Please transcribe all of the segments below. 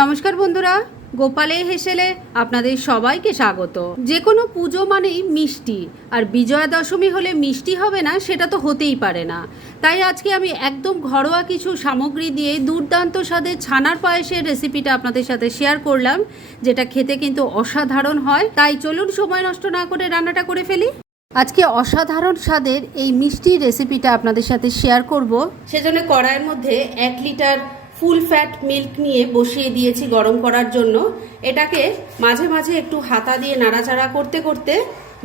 নমস্কার বন্ধুরা, গোপালে হেসেলে আপনাদের সবাইকে স্বাগত। যে কোনো পুজো মানেই মিষ্টি, আর বিজয়া দশমী হলে মিষ্টি হবে না, সেটা তো হতেই পারে না। তাই আজকে আমি একদম ঘরোয়া কিছু সামগ্রী দিয়ে দুর্দান্ত স্বাদের ছানার পায়েসের রেসিপিটা আপনাদের সাথে শেয়ার করলাম, যেটা খেতে কিন্তু অসাধারণ হয়। তাই চলুন সময় নষ্ট না করে রান্নাটা করে ফেলি। আজকে অসাধারণ স্বাদের এই মিষ্টি রেসিপিটা আপনাদের সাথে শেয়ার করব। সেজন্য কড়াইয়ের মধ্যে এক লিটার ফুল ফ্যাট মিল্ক নিয়ে বসিয়ে দিয়েছি গরম করার জন্য। এটাকে মাঝে মাঝে একটু হাতা দিয়ে নাড়াচাড়া করতে করতে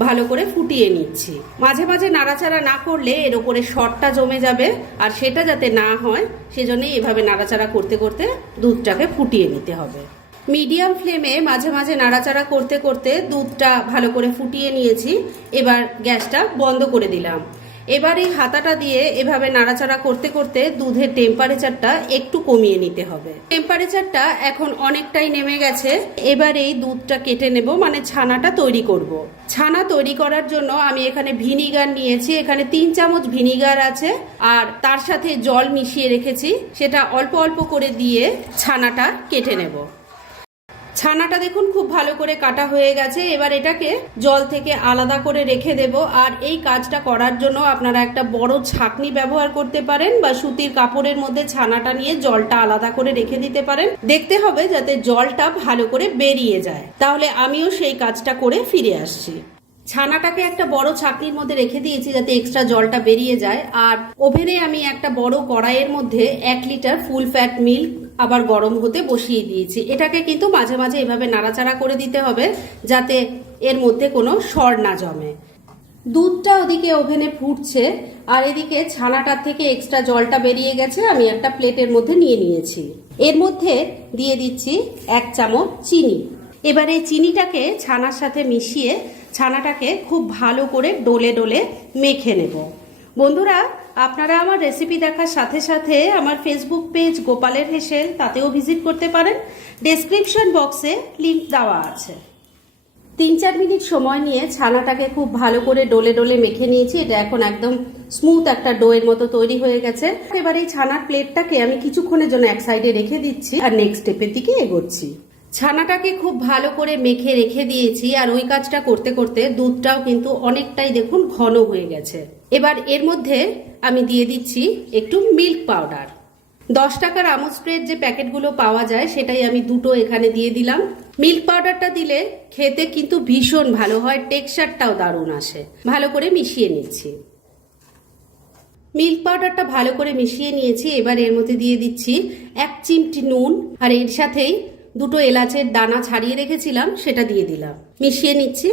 ভালো করে ফুটিয়ে নিচ্ছি। মাঝে মাঝে নাড়াচাড়া না করলে এর ওপরে শর্টটা জমে যাবে আর সেটা যাতে না হয়, সেজন্যই এভাবে নাড়াচাড়া করতে করতে দুধটাকে ফুটিয়ে নিতে হবে। মিডিয়াম ফ্লেমে মাঝে মাঝে নাড়াচাড়া করতে করতে দুধটা ভালো করে ফুটিয়ে নিয়েছি। এবার গ্যাসটা বন্ধ করে দিলাম। এবার এই হাতাটা দিয়ে এভাবে নাড়াচাড়া করতে করতে দুধের টেম্পারেচারটা একটু কমিয়ে নিতে হবে। টেম্পারেচারটা এখন অনেকটাই নেমে গেছে। এবার এই দুধটা কেটে নেব মানে ছানাটা তৈরি করব। ছানা তৈরি করার জন্য আমি এখানে ভিনিগার নিয়েছি। এখানে তিন চামচ ভিনিগার আছে আর তার সাথে জল মিশিয়ে রেখেছি। সেটা অল্প অল্প করে দিয়ে ছানাটা কেটে নেব। ছানাটা দেখুন খুব ভালো করে কাটা হয়ে গেছে। এবার এটাকে জল থেকে আলাদা করে রেখে দেব। আর এই কাজটা করার জন্য আপনারা একটা বড় ছাকনি ব্যবহার করতে পারেন বা সুতির কাপড়ের মধ্যে ছানাটা নিয়ে জলটা আলাদা করে রেখে দিতে পারেন। দেখতে হবে যাতে জলটা ভালো করে বেরিয়ে যায়। তাহলে আমিও সেই কাজটা করে ফিরে আসছি। ছানাটাকে একটা বড় ছাকনির মধ্যে রেখে দিয়েছি যাতে এক্সট্রা জলটা বেরিয়ে যায়। আর ওভেনে আমি একটা বড় কড়াইয়ের মধ্যে এক লিটার ফুল ফ্যাট মিল্ক আবার গরম হতে বসিয়ে দিয়েছি। এটাকে কিন্তু মাঝে মাঝে এভাবে নাড়াচাড়া করে দিতে হবে যাতে এর মধ্যে কোনো সর না জমে। দুধটা ওদিকে ওভেনে ফুটছে আর এদিকে ছানাটার থেকে এক্সট্রা জলটা বেরিয়ে গেছে, আমি একটা প্লেটের মধ্যে নিয়ে নিয়েছি। এর মধ্যে দিয়ে দিচ্ছি এক চামচ চিনি। এবার এই চিনিটাকে ছানার সাথে মিশিয়ে ছানাটাকে খুব ভালো করে ডোলে ডোলে মেখে নেব। বন্ধুরা, আপনারা আমার রেসিপি দেখার সাথে সাথে আমার ফেসবুক পেজ গোপালের হেসেল, তাতেও ভিজিট করতে পারেন। ডেসক্রিপশন বক্সে লিংক দেওয়া আছে। তিন চার মিনিট সময় নিয়ে ছানাটাকে খুব ভালো করে ডোলে ডোলে মেখে নিয়েছি। এটা এখন একদম স্মুথ একটা ডোয়ের মতো তৈরি হয়ে গেছে। এবার এই ছানার প্লেটটাকে আমি কিছুক্ষণের জন্য এক সাইডে রেখে দিচ্ছি। আর নেক্সট স্টেপের দিকে এগোচ্ছি। ছানাটাকে খুব ভালো করে মেখে রেখে দিয়েছি, আর ওই কাজটা করতে করতে দুধটাও কিন্তু অনেকটাই দেখুন ঘন হয়ে গেছে। এবার এর মধ্যে আমি দিয়ে দিচ্ছি একটু মিল্ক পাউডার। দশ টাকার আমুল স্প্রের যে প্যাকেটগুলো পাওয়া যায়, সেটাই আমি দুটো এখানে দিয়ে দিলাম। মিল্ক পাউডারটা দিলে খেতে কিন্তু ভীষণ ভালো হয়, টেক্সচারটাও দারুণ আসে। ভালো করে মিশিয়ে নিচ্ছি। মিল্ক পাউডারটা ভালো করে মিশিয়ে নিয়েছি, এবার এর মধ্যে দিয়ে দিচ্ছি এক চিমটি নুন, আর এর সাথেই দুটো এলাচের দানা ছাড়িয়ে রেখেছিলাম, সেটা দিয়ে দিলাম। মিশিয়ে নিচ্ছি।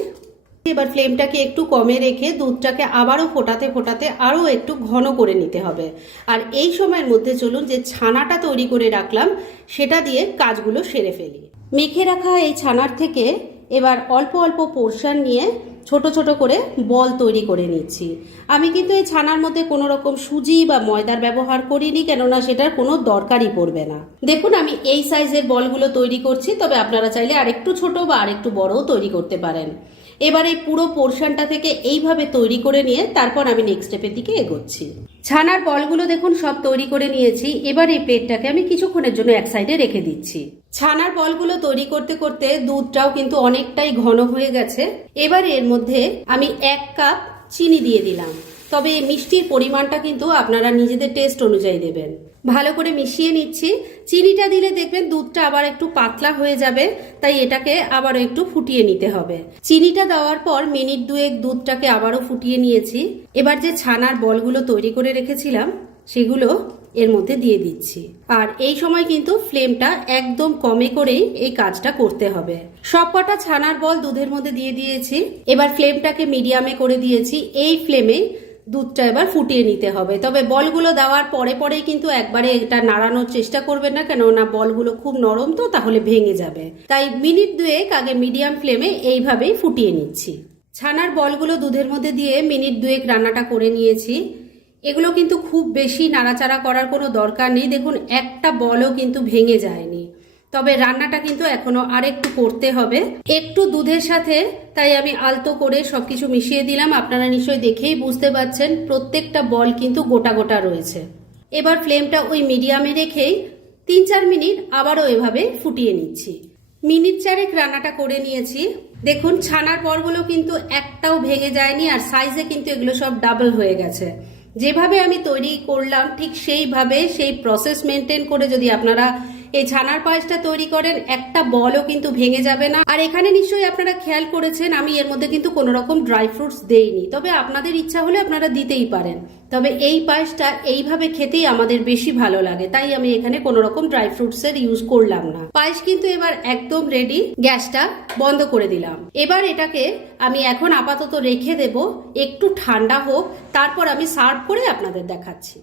এবার ফ্লেমটাকে একটু কমে রেখে দুধটাকে আবারও ফোটাতে ফোটাতে আরও একটু ঘন করে নিতে হবে। আর এই সময়ের মধ্যে চলুন যে ছানাটা তৈরি করে রাখলাম, সেটা দিয়ে কাজগুলো সেরে ফেলি। মেখে রাখা এই ছানার থেকে এবার অল্প অল্প পোর্শন নিয়ে ছোট ছোট করে বল তৈরি করে নিচ্ছি। আমি কিন্তু এই ছানার মধ্যে কোনো রকম সুজি বা ময়দার ব্যবহার করিনি, কেননা সেটার কোনো দরকারই পড়বে না। দেখুন, আমি এই সাইজের বলগুলো তৈরি করছি, তবে আপনারা চাইলে আরেকটু ছোট বা আরেকটু বড়ও তৈরি করতে পারেন। এবার এই পুরো পোর্শনটা থেকে এইভাবে তৈরি করে নিয়ে তারপর আমি নেক্সট স্টেপের দিকে এগোচ্ছি। ছানার বলগুলো দেখুন, সব তৈরি করে নিয়েছি। এবার এই প্লেটটাকে আমি কিছুক্ষণের জন্য এক সাইডে রেখে দিচ্ছি। ছানার বলগুলো তৈরি করতে করতে দুধটাও কিন্তু অনেকটাই ঘন হয়ে গেছে। এবার এর মধ্যে আমি এক কাপ চিনি দিয়ে দিলাম। তবে মিষ্টির পরিমাণটা কিন্তু আপনারা নিজেদের টেস্ট অনুযায়ী দেবেন ভালো করে মিশিয়ে নিচ্ছি। চিনিটা দিলে দেখবেন দুধটা আবার একটু পাতলা হয়ে যাবে, তাই এটাকে আবারও একটু ফুটিয়ে নিতে হবে। চিনিটা দেওয়ার পর মিনিট দুয়েক দুধটাকে আবারও ফুটিয়ে নিয়েছি। এবার যে ছানার বলগুলো তৈরি করে রেখেছিলাম, সেগুলো এর মধ্যে দিয়ে দিচ্ছি। আর এই সময় কিন্তু ফ্লেমটা একদম কমে করেই এই কাজটা করতে হবে। সব কটা ছানার বল দুধের মধ্যে দিয়ে দিয়েছি। এবার ফ্লেমটাকে মিডিয়ামে করে দিয়েছি। এই ফ্লেমে দুধটা এবার ফুটিয়ে নিতে হবে। তবে বলগুলো দেওয়ার পরে পরেই কিন্তু একবারে এটা নাড়ানোর চেষ্টা করবেন না কেননা বলগুলো খুব নরম তো, তাহলে ভেঙে যাবে। তাই মিনিট দুয়েক আগে মিডিয়াম ফ্লেমে এইভাবেই ফুটিয়ে নিচ্ছি। ছানার বলগুলো দুধের মধ্যে দিয়ে মিনিট দুয়েক রান্নাটা করে নিয়েছি। এগুলো কিন্তু খুব বেশি নাড়াচাড়া করার কোনো দরকার নেই। দেখুন, একটা বলও কিন্তু ভেঙে যায়নি। তবে রান্নাটা কিন্তু এখনও আরেকটু করতে হবে। একটু দুধের সাথে তাই আমি আলতো করে সবকিছু মিশিয়ে দিলাম। আপনারা নিশ্চয়ই দেখেই বুঝতে পারছেন, প্রত্যেকটা বল কিন্তু গোটা গোটা রয়েছে। এবার ফ্লেমটা ওই মিডিয়ামে রেখেই তিন চার মিনিট আবারও এভাবে ফুটিয়ে নিচ্ছি। মিনিট চারেক রান্নাটা করে নিয়েছি। দেখুন, ছানার পরগুলো কিন্তু একটাও ভেঙে যায়নি আর সাইজে কিন্তু এগুলো সব ডাবল হয়ে গেছে। যেভাবে আমি তৈরি করলাম, ঠিক সেইভাবে সেই প্রসেস মেনটেন করে যদি আপনারা এই ছানার পায়েসটা তৈরি করেন, একটা বলও কিন্তু ভেঙে যাবে না। আর এখানে নিশ্চয়ই আপনারা খেয়াল করেছেন, আমি এর মধ্যে কিন্তু কোনো রকম ড্রাই ফ্রুটস দেইনি। তবে আপনাদের ইচ্ছা হলে আপনারা দিতেই পারেন। তবে এই পায়েসটা এইভাবে খেতেই আমাদের বেশি ভালো লাগে, তাই আমি এখানে কোনো রকম ড্রাই ফ্রুটস এর ইউজ করলাম না। পায়েস কিন্তু এবার একদম রেডি গ্যাসটা বন্ধ করে দিলাম। এবার এটাকে আমি এখন আপাতত রেখে দেব, একটু ঠান্ডা হোক, তারপর আমি সার্ভ করে আপনাদের দেখাচ্ছি।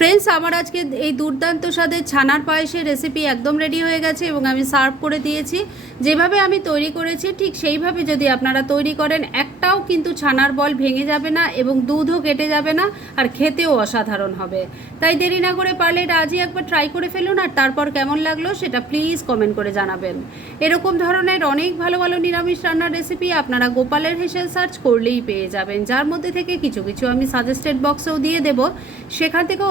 ফ্রেন্ডস আমার আজকে এই দুর্দান্ত স্বাদের ছানার পায়েসের রেসিপি একদম রেডি হয়ে গেছে এবং আমি সার্ভ করে দিয়েছি। যেভাবে আমি তৈরি করেছি, ঠিক সেইভাবে যদি আপনারা তৈরি করেন, একটাও কিন্তু ছানার বল ভেঙে যাবে না এবং দুধও কেটে যাবে না আর খেতেও অসাধারণ হবে। তাই দেরি না করে পারলে এটা আজই একবার ট্রাই করে ফেলুন আর তারপর কেমন লাগল সেটা প্লিজ কমেন্ট করে জানাবেন। এরকম ধরনের অনেক ভালো ভালো নিরামিষ রান্নার রেসিপি আপনারা গোপালের হেসেল সার্চ করলেই পেয়ে যাবেন। যার মধ্যে থেকে কিছু কিছু আমি সাজেস্টেড বক্সেও দিয়ে দেব। সেখান থেকেও